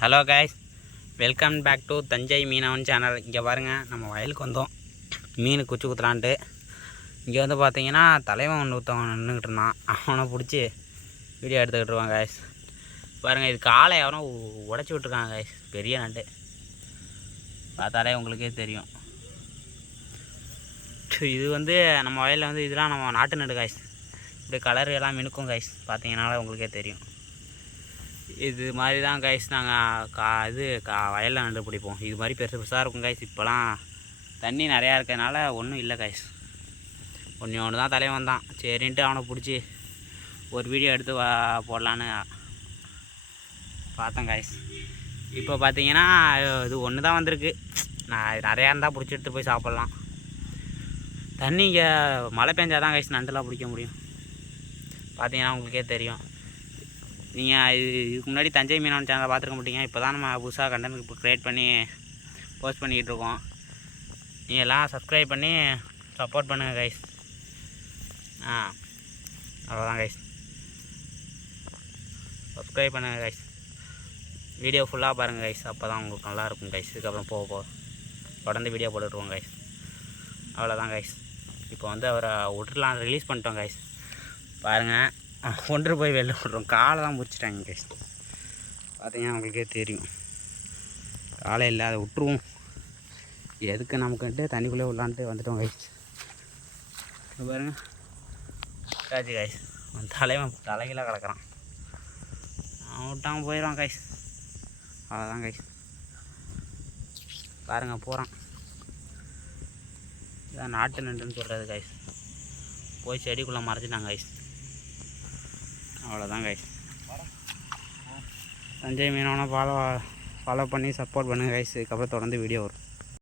Hello guys, welcome back to Thanjai Meenavan channel. இங்கே பாருங்கள், நம்ம வயலுக்கு வந்தோம் மீன் குச்சி குத்துலான்ட்டு. இங்கே வந்து பார்த்தீங்கன்னா தலைவன் ஒருத்தவன் நின்றுக்கிட்டு இருந்தான். அவனை பிடிச்சி வீடியோ எடுத்துக்கிட்டு இருவான் கைஸ். பாருங்கள், இது காலை எவனோ உடச்சி விட்ருக்காங்க கைஸ். பெரிய நண்டு பார்த்தாலே உங்களுக்கே தெரியும். இது வந்து நம்ம வயலில் வந்து இதெல்லாம் நம்ம நாட்டு நண்டு கைஸ். இப்படி கலர் எல்லாம் மினுக்கும் கைஸ். பார்த்தீங்கன்னால உங்களுக்கே தெரியும். இது மாதிரி தான் கைஸ் நாங்கள் வயலில் நண்டு பிடிப்போம். இது மாதிரி பெருசு பெருசாக இருக்கும் கைஸ். இப்போலாம் தண்ணி நிறையா இருக்கிறதுனால ஒன்றும் இல்லை கைஸ். ஒன்று தான் தலைவன் தான். சரின்ட்டு அவனை பிடிச்சி ஒரு வீடியோ எடுத்து போடலான்னு பார்த்தேன் கைஸ். இப்போ பார்த்தீங்கன்னா இது ஒன்று தான் வந்திருக்கு. நான் நிறையா இருந்தால் பிடிச்சி எடுத்து போய் சாப்பிட்லாம். தண்ணி இங்கே மழை பெஞ்சால் தான் கைஸ் நண்டுலாம் பிடிக்க முடியும். பார்த்தீங்கன்னா உங்களுக்கே தெரியும். நீங்கள் இதுக்கு முன்னாடி தஞ்சை மீனவன் சேனலை பார்த்துருக்க மாட்டீங்க. இப்போ தான் நம்ம புதுசாக கண்டென்ட் இப்போ க்ரியேட் பண்ணி போஸ்ட் பண்ணிக்கிட்டு இருக்கோம். நீங்கள் எல்லாம் சப்ஸ்கிரைப் பண்ணி சப்போர்ட் பண்ணுங்கள் கைஸ். அவ்வளோதான் கைஸ். சப்ஸ்கிரைப் பண்ணுங்கள் கைஸ். வீடியோ ஃபுல்லாக பாருங்கள் கைஸ். அப்போ தான் உங்களுக்கு நல்லாயிருக்கும் கைஸ். இதுக்கப்புறம் போக தொடர்ந்து வீடியோ போட்டுருவோம் கைஸ். அவ்வளோதான் கைஸ். இப்போ வந்து அவரை விட்டுலாம் ரிலீஸ் பண்ணிட்டோம் கைஸ். பாருங்கள், கொண்டு போய் வெளில விட்றோம். காலை தான் முடிச்சிட்டாங்க கைஸ். பார்த்தீங்கன்னா உங்களுக்கே தெரியும். காலை இல்லை, அதை விட்டுருவோம். எதுக்கு நமக்குன்ட்டு தண்ணிக்குள்ளே விட்லான்ட்டு வந்துட்டோம் கைஸ். பாருங்க காய்ச்சி கைஸ். தலைவன் தலைகளாக கிடக்குறான். அவன் விட்டாமல் போயிடுவான் கைஸ். அவ்வளோதான் கைஸ். பாருங்கள் போகிறான். இதான் நாட்டு நண்டுன்னு சொல்கிறது கைஸ். போய் செடிக்குள்ளே மறைச்சிட்டாங்க கைஸ். அவ்வளோதான் கைஸ். தஞ்சை மீனவனை ஃபாலோ பண்ணி சப்போர்ட் பண்ணுங்கள் கைஸ். இதுக்கப்புறம் தொடர்ந்து வீடியோ வரும்.